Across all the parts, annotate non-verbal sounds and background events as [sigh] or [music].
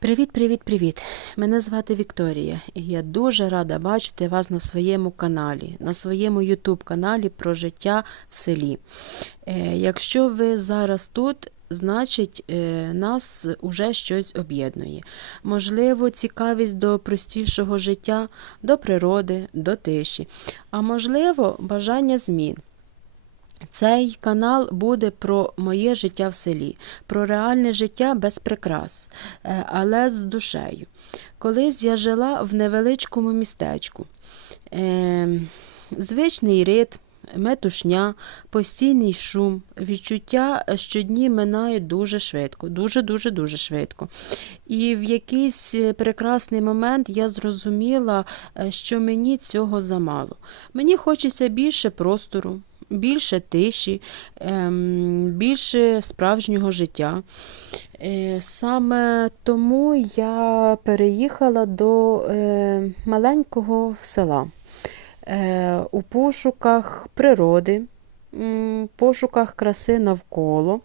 Привіт-привіт-привіт! Мене звати Вікторія, і я дуже рада бачити вас на своєму каналі, на своєму YouTube каналі про життя в селі. Е, Якщо ви зараз тут, значить е, нас уже щось об'єднує. Можливо, цікавість до простішого життя, до природи, до тиші, а можливо, бажання змін. Цей канал буде про моє життя в селі, про реальне життя без прикрас, е, але з душею. Колись я жила в невеличкому містечку. Е, Звичний ритм, метушня, постійний шум, відчуття, що дні минають дуже швидко, дуже-дуже дуже швидко. І в якийсь е, прекрасний момент я зрозуміла, е, що мені цього замало. Мені хочеться більше простору, більше тиші, ем, більше справжнього життя. Е, Саме тому я переїхала до е, маленького села. Е, у пошуках природи, пошуках краси навколо,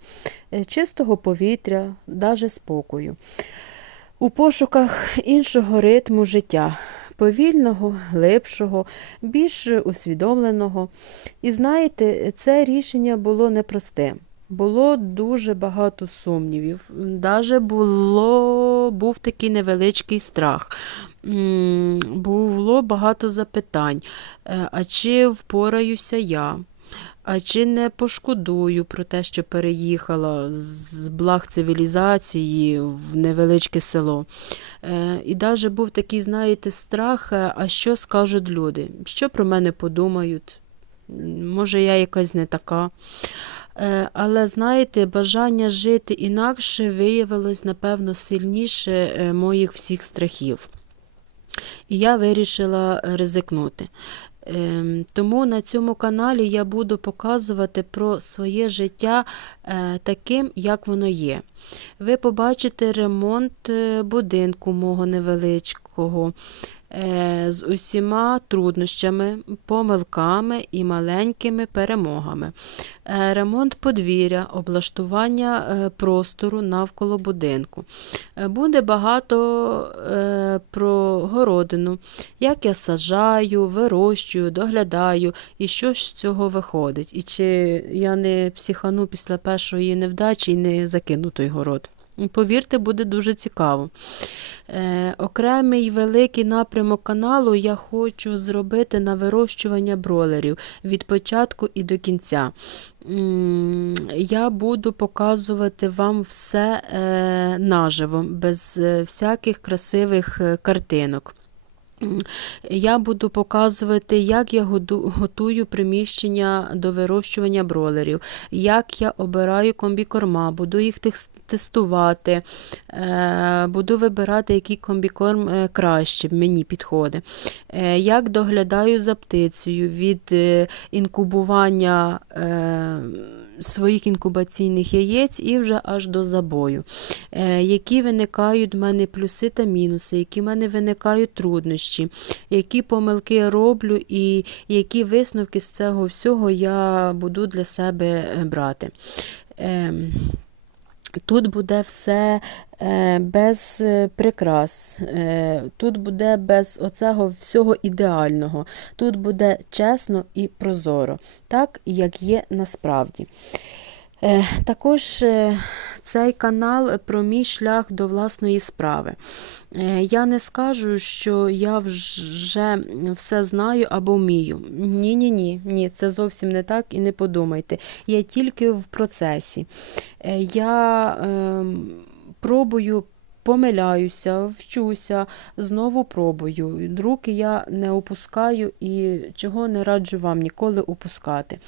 чистого повітря, даже спокою, у пошуках іншого ритму життя, повільного, глибшого, більш усвідомленого. І знаєте, це рішення було непросте. Було дуже багато сумнівів. Даже було, був такий невеличкий страх. Було багато запитань. Е, А чи впораюся я? А чи не пошкодую про те, що переїхала з благ цивілізації в невеличке село? Е, І навіть був такий, знаєте, страх, е, а що скажуть люди? Що про мене подумають? Може, я якась не така. Е, Але знаєте, бажання жити інакше виявилось, напевно, сильніше моїх всіх страхів. І я вирішила ризикнути. Ем, Тому на цьому каналі я буду показувати про своє життя е, таким, як воно є. Ви побачите ремонт е, будинку мого невеличкого з усіма труднощами, помилками і маленькими перемогами. Е, Ремонт подвір'я, облаштування е, простору навколо будинку. Е, Буде багато е, про городину, як я сажаю, вирощую, доглядаю, і що ж з цього виходить. І чи я не психану після першої невдачі і не закину той город. Повірте, буде дуже цікаво. Е, окремий великий напрямок каналу я хочу зробити на вирощування бролерів від початку і до кінця. Я буду показувати вам все е, наживо, без е, всяких красивих е, картинок. Я буду показувати, як я готую приміщення до вирощування бролерів, як я обираю комбікорма, буду їх тестувати, е, буду вибирати, який комбікорм е, краще мені підходить, е, як доглядаю за птицею від інкубування своїх інкубаційних яєць і вже аж до забою, які виникають в мене плюси та мінуси, які в мене виникають труднощі, які помилки роблю і які висновки з цього всього я буду для себе брати. Тут буде все е, без е, прикрас, е, тут буде без оцього всього ідеального, тут буде чесно і прозоро, так як є насправді. Е, Також е, цей канал про мій шлях до власної справи. Е, Я не скажу, що я вже все знаю або вмію. Ні, ні, ні, ні, це зовсім не так і не подумайте. Я тільки в процесі. Я е, пробую. Помиляюся, вчуся, знову пробую. Руки я не опускаю і чого не раджу вам ніколи опускати.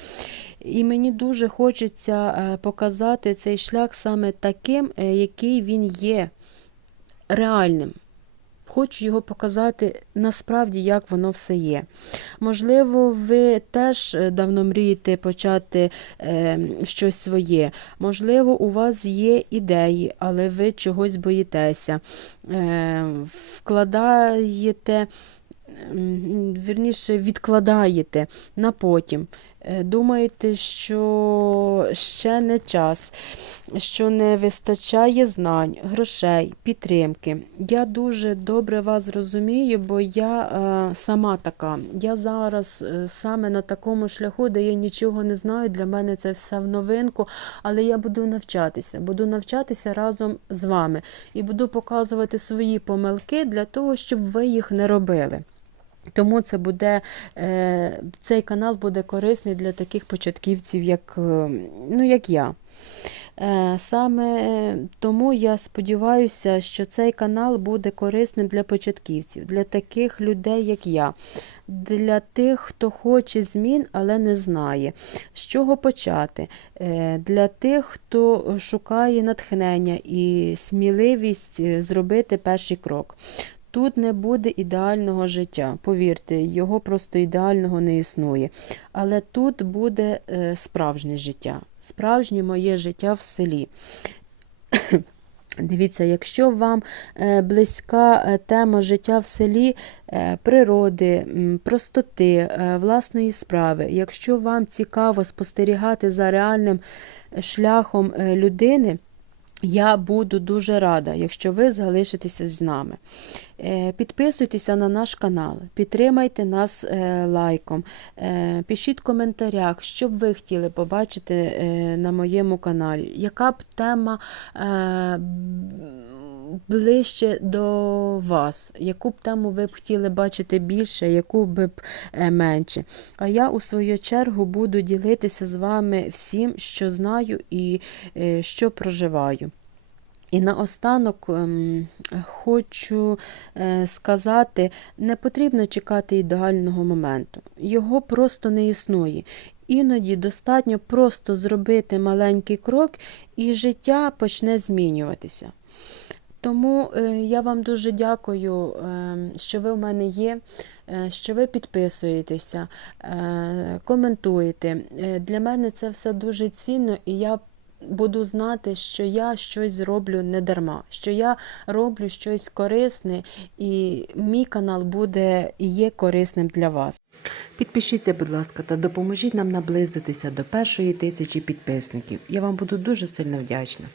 І мені дуже хочеться е, показати цей шлях саме таким, е, який він є реальним. Хочу його показати насправді, як воно все є. Можливо, ви теж е, давно мрієте почати е, щось своє. Можливо, у вас є ідеї, але ви чогось боїтеся. Е, вкладаєте, вірніше, відкладаєте на потім. Е, думаєте, що ще не час, що не вистачає знань, грошей, підтримки. Я дуже добре вас розумію, бо я е, сама така. Я зараз е, саме на такому шляху, де я нічого не знаю. Для мене це все в новинку, але я буду навчатися, буду навчатися разом з вами і буду показувати свої помилки для того, щоб ви їх не робили. Тому це буде, е, цей канал буде корисний для таких початківців, як, е, ну, як я. Е, Саме тому я сподіваюся, що цей канал буде корисним для початківців, для таких людей, як я, для тих, хто хоче змін, але не знає, з чого почати, для тих, хто шукає натхнення і сміливість зробити перший крок. Тут не буде ідеального життя, повірте, його просто ідеального не існує. Але тут буде е, справжнє життя, справжнє моє життя в селі. [coughs] Дивіться, якщо вам е, близька е, тема життя в селі, природи, простоти, власної справи, якщо вам цікаво спостерігати за реальним шляхом людини, я буду дуже рада, якщо ви залишитеся з нами. Е, Підписуйтеся на наш канал, підтримайте нас е, лайком, е, пишіть в коментарях, що б ви хотіли побачити на моєму каналі, яка б тема ближче до вас, яку б тему ви б хотіли бачити більше, яку б е, менше. А я у свою чергу буду ділитися з вами всім, що знаю і е, що проживаю. І наостанок ем, хочу е, сказати, не потрібно чекати ідеального моменту. Його просто не існує. Іноді достатньо просто зробити маленький крок, і життя почне змінюватися. Тому е, я вам дуже дякую, е, що ви в мене є, е, що ви підписуєтеся, коментуєте. Для мене це все дуже цінно, і я буду знати, що я щось зроблю не дарма, що я роблю щось корисне, і мій канал буде і є корисним для вас. Підпишіться, будь ласка, та допоможіть нам наблизитися до першої тисячі підписників. Я вам буду дуже сильно вдячна.